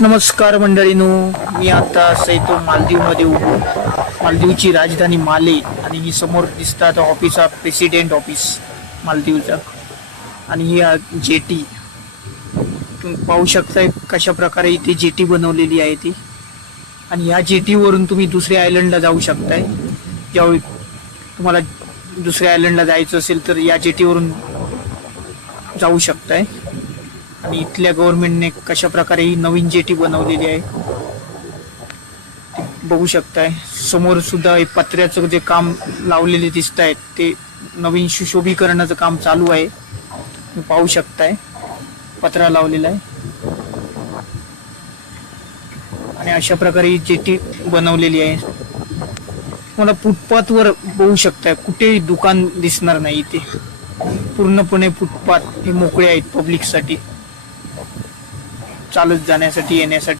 नमस्कार मंडळीनो, मी आता सैतो मालदीवमध्ये उभो. मालदीवची राजधानी माले आणि ही समोर दिसतात ऑफिस ऑफ प्रेसिडेंट ऑफिस मालदीवचा. आणि ही जेटी तुम्ही पाहू शकताय कशा प्रकारे इथे जेटी बनवलेली आहे ती. आणि ह्या जेटीवरून तुम्ही दुसऱ्या आयलंडला जाऊ शकताय. ज्यावेळी तुम्हाला दुसऱ्या आयलंडला जायचं असेल तर या जेटीवरून जाऊ शकताय. आणि इथल्या गव्हर्नमेंटने कशा प्रकारे ही नवीन जेटी बनवलेली आहे ते बघू शकताय. समोर सुद्धा हे पत्र्याचं जे काम लावलेले दिसत आहेत ते नवीन सुशोभीकरणाचं काम चालू आहे. तुम्ही पाहू शकताय पत्रा लावलेला आहे. आणि अशा प्रकारे ही जेटी बनवलेली आहे. तुम्हाला फुटपाथ वर बघू शकताय कुठेही दुकान दिसणार नाही. इथे पूर्णपणे फुटपाथ हे मोकळे आहेत पब्लिक साठी, चालत जाण्यासाठी येण्यासाठी.